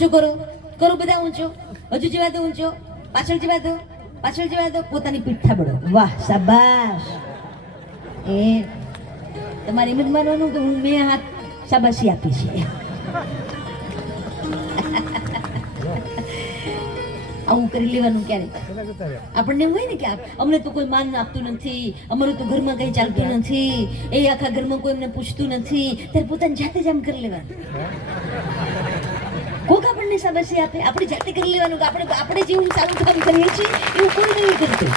શું કરો કરો બધા ઊંચો, હજુ જવા દો ઊંચો, પાછળ જવા દો, પાછળ જવા દો, પોતાની પીઠ થાબડો. વાહ શાબાશ. એ તમારે એમ જ માનવાનું કે હું મેં હાથ શાબાશી આપી છે. આવું કરી લેવાનું ક્યારેક. આપણને એમ હોય ને કે અમને તો કોઈ માન આપતું નથી, અમારું તો ઘરમાં કઈ ચાલતું નથી, એ આખા ઘરમાં કોઈ એમને પૂછતું નથી, ત્યારે પોતાની જાતે જ આમ કરી લેવાનું. કોક આપણને શાબાશી આપે, આપણે જાતે કરી લેવાનું કે આપણે જેવું સારું કામ કરીએ છીએ એવું કોઈ નહીં કરતું.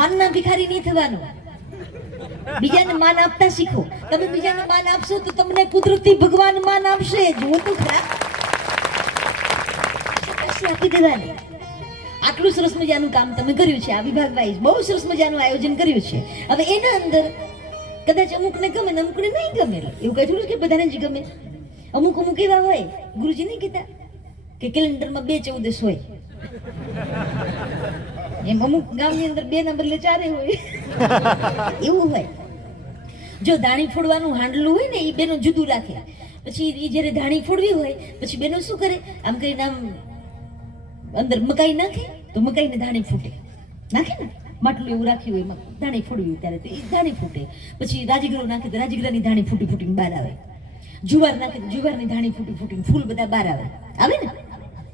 માનના ભિખારી નહીં થવાનું, બીજાને માન આપતા શીખો. તમે બીજાને માન આપશો તો તમને કુદરતી ભગવાન માન આપશે. જુઓ તો ખરા, આપી દેવાની. આટલું સરસ મજાનું કામ તમે કર્યું છે, આ વિભાગ વાઇઝ બહુ સરસ મજાનું આયોજન કર્યું છે. હવે એના અંદર કદાચ અમુકને ગમે ને અમુકને નહીં ગમે, એવું કઈ થોડું કે બધાને જ ગમે. અમુક એવા હોય, ગુરુજી નહીં કહેતા કે કેલેન્ડરમાં 2/14 હોય, એમ અમુક ગામની અંદર 2 ના બદલે 4 હોય, એવું હોય. જો દાણી ફોડવાનું હાંડલું હોય ને એ બેનો જુદું રાખે, પછી એ જ્યારે દાણી ફોડવી હોય પછી બેનો શું કરે, આમ કરીને આમ અંદર મકાઈ નાખે તો મકાઈને દાણી ફૂટે, નાખે ને માટલું એવું રાખ્યું હોય એમાં દાણી ફોડવી ત્યારે તો એ દાણી ફૂટે. પછી રાજગરો નાખે તો રાજગરાની દાણી ફૂટી ફૂટીને બહાર આવે. જુવાર નાખે તો જુવારની દાણી ફૂટી ફૂટીને ફૂલ બધા બહાર આવે. આવે ને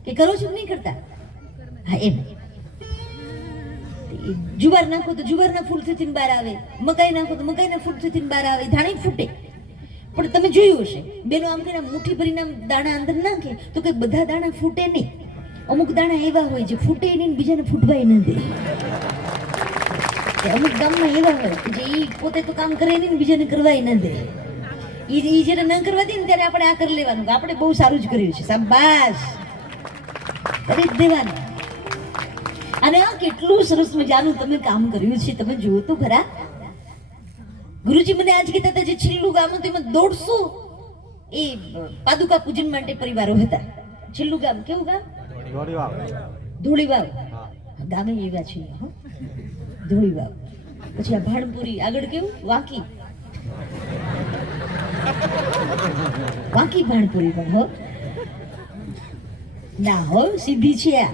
કે કરો છો નહીં કરતા? હા એમ. જુવાર નાખો તો જુવારના ફૂલ થઈને બહાર આવે, મકાઈ નાખો તો મકાઈના ફૂલ થઈને બહાર આવે, દાણી ફૂટે. પણ તમે જોયું હશે બેનો આમ કરીને મુઠ્ઠી ભરીને દાણા અંદર નાખે તો કઈ બધા દાણા ફૂટે નહીં. અમુક દાણા એવા હોય જે ફૂટે નહીં ને બીજાને ફૂટવાય ન દે. અમુક ગામમાં એવા હોય કે જે ઈ પોતે તો કામ કરે નહીં ને બીજાને કરવાય ન દે. ઈ જ્યારે ન કરવા દે ને ત્યારે આપણે આ કરી લેવાનું કે આપણે બહુ સારું જ કર્યું છે, શાબાશ કરી જ દેવાનું. અને આ કેટલું સરસ મજાનું તમે કામ કર્યું છે, તમે જુઓ તો ખરા. ગુરુજી મને આજ કહેતા હતા જે છેલ્લું ગામ હતું એમાં 150 એ પાદુકા પૂજન માટે પરિવારો હતા. છેલ્લું ગામ કેવું ગામ? ધોળીવાવ. ગામે એવા છે ધોળીવાવ. પછી આ ભાણપુરી, આગળ કેવું વાંકી, વાંકી ભાણપુરી પણ હો ના હો, સીધી છે આ,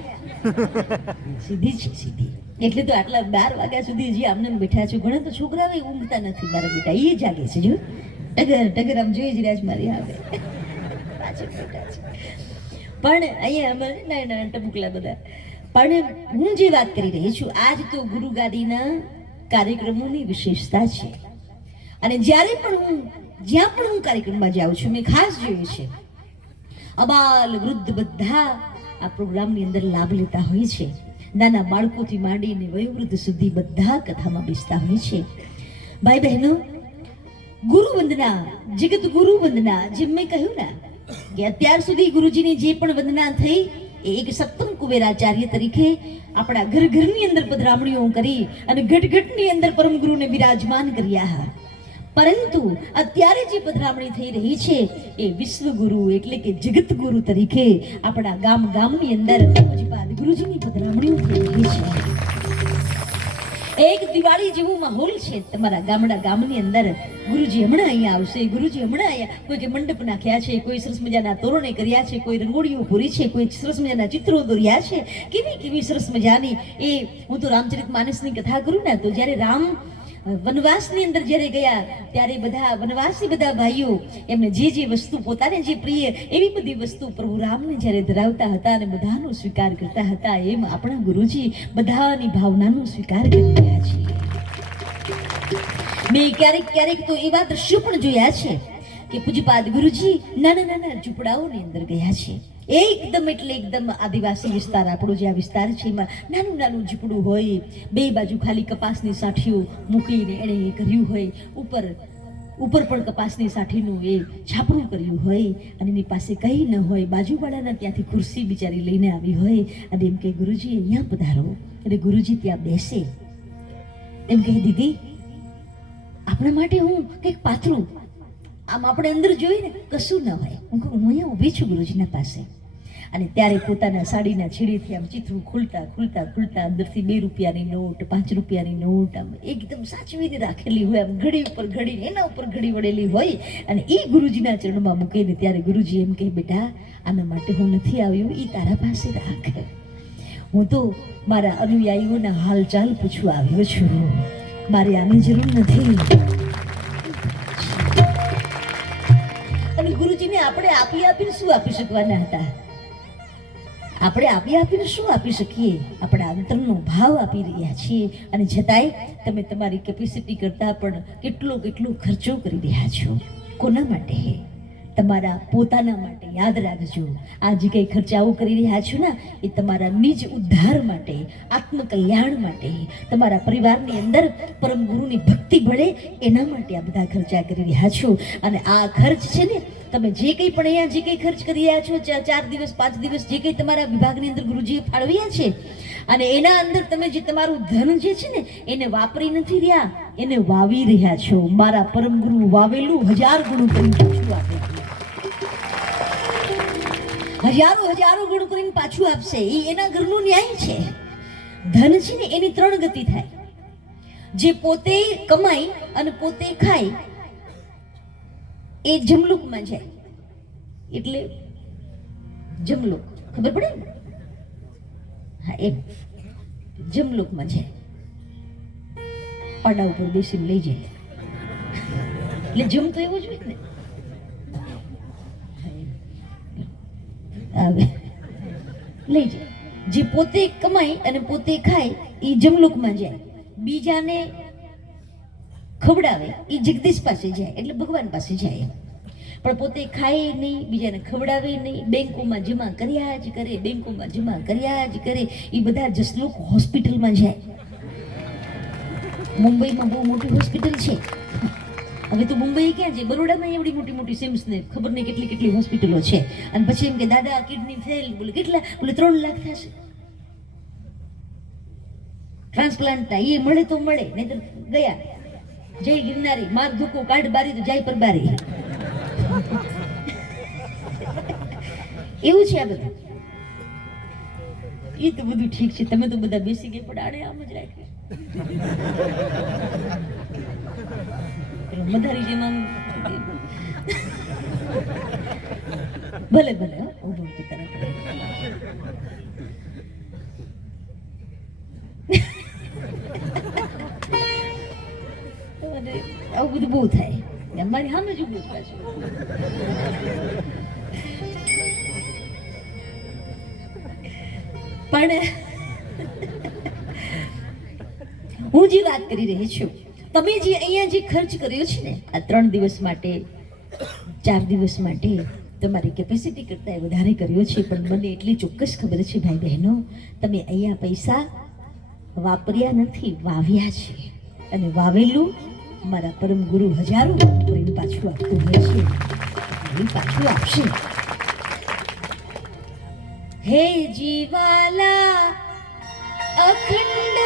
સીધી છે સીધી. એટલે તો આટલા 12 વાગ્યા સુધી જે આમને બેઠા છે. ઘણા તો છોકરાઓ ઊંઘતા નથી, મારા બેટા એ જાગે છે. જો ટગર ટગર આમ જોઈ જ રહ્યા છે મારી આવે પાછળ બેઠા છે. પણ અહીંયા અમારે નાના ટબુકલા બધા. પણ હું જે વાત કરી રહી છું, આજ તો ગુરુ ગાદીના કાર્યક્રમોની વિશેષતા છે. અને જ્યારે પણ હું જ્યાં પણ હું કાર્યક્રમમાં જાઉં છું, મેં ખાસ જોયું છે અબાલ વૃદ્ધ બધા આ પ્રોગ્રામની અંદર લાભ લેતા હોય છે. નાના બાળકોથી માંડીને વયોવૃદ્ધ સુધી બધા કથામાં બેસતા હોય છે. ભાઈ બહેનો, ગુરુ વંદના, જગત ગુરુ વંદના, જેમ મેં કહ્યું ને કે અત્યાર સુધી ગુરુજીની જે પણ વંદના થઈ એ એક સત્તમ કુબેરાચાર્ય તરીકે આપણા ઘર ઘરની અંદર પધરામણીઓ કરી અને ઘટ ઘટની અંદર પરમ ગુરુને બિરાજમાન કર્યા. પરંતુ અત્યારે જે પધરામણી થઈ રહી છે એ વિશ્વગુરુ એટલે કે જગત ગુરુ તરીકે આપણા ગામની અંદર પૂજ્યપાદ ગુરુજીની પધરામણીઓ થઈ રહી છે. એક દિવાળી જેવો માહોલ છે તમારા ગામની અંદર. ગુરુજી હમણાં અહીંયા આવશે, ગુરુજી હમણાં અહીંયા. કોઈ કે મંડપ નાખ્યા છે, કોઈ સરસ મજાના તોરણે કર્યા છે, કોઈ રંગોળીઓ પૂરી છે, કોઈ સરસ મજાના ચિત્રો દોર્યા છે. કેવી સરસ મજાની એ. હું તો રામચરિતમાનસની કથા કરું ને તો જ્યારે રામ વનવાસની અંદર જ્યારે ગયા ત્યારે બધા વનવાસી બધા ભાઈઓ એમને જે વસ્તુ પોતાને જે પ્રિય એવી બધી વસ્તુ પ્રભુ રામને જ્યારે ધરાવતા હતા અને બધાનો સ્વીકાર કરતા હતા, એમ આપણા ગુરુજી બધાની ભાવનાનો સ્વીકાર કરી રહ્યા છે. મેં ક્યારેક તો એવા દ્રશ્યો પણ જોયા છે કે પૂજ્યપાદ ગુરુજી નાના ઝૂંપડાઓની અંદર ગયા છે. એકદમ આદિવાસી વિસ્તાર, આપણો જે આ વિસ્તાર છે એમાં નાનું ઝૂંપડું હોય, 2 બાજુ ખાલી કપાસની સાઠીઓ મૂકીને એણે એ કર્યું હોય, ઉપર પણ કપાસની સાઠીનું એ છાપરું કર્યું હોય અને એની પાસે કંઈ ન હોય. બાજુવાળાના ત્યાંથી ખુરશી બિચારી લઈને આવી હોય અને એમ કે ગુરુજી અહીંયા પધારો. એટલે ગુરુજી ત્યાં બેસે. એમ કહે દીદી આપણા માટે હું કંઈક પાથરું. આમ આપણે અંદર જોઈએ ને કશું ન હોય. હું અહીંયા ઊભી છું ગુરુજીના પાસે અને ત્યારે પોતાના સાડીના છેડેથી આમ ચિત્રું ખુલતા ખુલતા ખુલતા અંદરથી 2 રૂપિયાની નોટ, 5 રૂપિયાની નોટ આમ એકદમ સાચવીને રાખેલી હોય, આમ ઘડી ઉપર ઘડી, એના ઉપર ઘડી વળેલી હોય, અને એ ગુરુજીના ચરણમાં મૂકીને ત્યારે ગુરુજી એમ કહે, બેટા આના માટે હું નથી આવ્યો, એ તારા પાસે રાખ. હું તો મારા અનુયાયીઓના હાલચાલ પૂછવા આવ્યો છું, મારે આની જરૂર નથી. અને ગુરુજીને આપણે આપીને શું આપી શકવાના હતા? આપણે આપીને શું આપી શકીએ? આપણા અંતરનો ભાવ આપી રહ્યા છીએ, અને છતાંય તમે તમારી કેપેસિટી કરતાં પણ કેટલો ખર્ચો કરી રહ્યા છો. કોના માટે? તમારા પોતાના માટે. યાદ રાખજો, આ જે કંઈ ખર્ચાઓ કરી રહ્યા છો ને, એ તમારા નિજ ઉદ્ધાર માટે, આત્મકલ્યાણ માટે, તમારા પરિવારની અંદર પરમ ગુરુની ભક્તિ ભળે એના માટે આ બધા ખર્ચા કરી રહ્યા છો. અને આ ખર્ચ છે ને, તમે જે કંઈ પણ અહીંયા જે કંઈ ખર્ચ કરી રહ્યા છો, 4 દિવસ 5 દિવસ જે કંઈ તમારા વિભાગની અંદર ગુરુજીએ ફાળવ્યા છે, અને એના અંદર તમે જે તમારું ધન જે છે ને, એને વાપરી નથી રહ્યા, એને વાવી રહ્યા છો. મારા પરમ ગુરુ વાવેલું 1000 ગણું કરીને પાછું આપે, હજારો ગણું કરીને પાછું આપશે. એ એના ઘરનું ન્યાય છે. ધન છે ને, એની 3 ગતિ થાય. જે પોતે કમાઈ અને પોતે ખાય એ જમલુકમાં જાય. એટલે જમલુક ખબર પડે ને? હા, એમ જમલુકમાં જાય, પાડા ઉપર બેસીને લઈ જાય. એટલે જમ તો એવું જ હોય ને, આવે લઈ જાય. જે પોતે કમાય અને પોતે ખાય એ જમલોકમાં જાય. બીજાને ખવડાવે એ જગદીશ પાસે જાય, એટલે ભગવાન પાસે જાય. પણ પોતે ખાય નહીં, બીજાને ખવડાવે નહીં, બેંકોમાં જમા કર્યા જ કરે, બેંકોમાં જમા કર્યા જ કરે. એ બધા જસલોક હોસ્પિટલમાં જાય. મુંબઈમાં બહુ મોટી હોસ્પિટલ છે. હવે તો મુંબઈ ક્યાં છે, બરોડામાં એવડી મોટી મોટી સિમ્સ ને ખબર નહીં કેટલી હોસ્પિટલો છે. અને પછી એમ કે દાદા કિડની ફેલ, બોલે કેટલા? બોલે 3 લાખ થશે. ટ્રાન્સપ્લાન્ટ એ મળે તો મળે, નહીં તો ગયા. જય ગિરનારી, માર ધોકો કાઢ બારી તો જાય પર બારી. એવું છે આ બધું. એ તો બધું ઠીક છે, તમે તો બધા બેસી ગયા, પણ આને આમ જ રાખ્યું. મધારી જેમ આમ ભલે ઉભું તો કરે. આવું બધું બહુ થાય. અમારી સામે જ ઉભું પાછું. પણ હું જે વાત કરી રહી છું, તમે જે અહીંયા જે ખર્ચ કર્યો છે ને, આ 3 દિવસ માટે, 4 દિવસ માટે, તમારી કેપેસિટી કરતાં વધારે કર્યો છે. પણ મને એટલી ચોક્કસ ખબર છે ભાઈ બહેનો, તમે અહીંયા પૈસા વાપર્યા નથી, વાવ્યા છે. અને વાવેલું મારા પરમ ગુરુ હજારો કરીને પાછું આપતું હોય છે, એ પાછું આપશે. હે જીવાલા અખંડ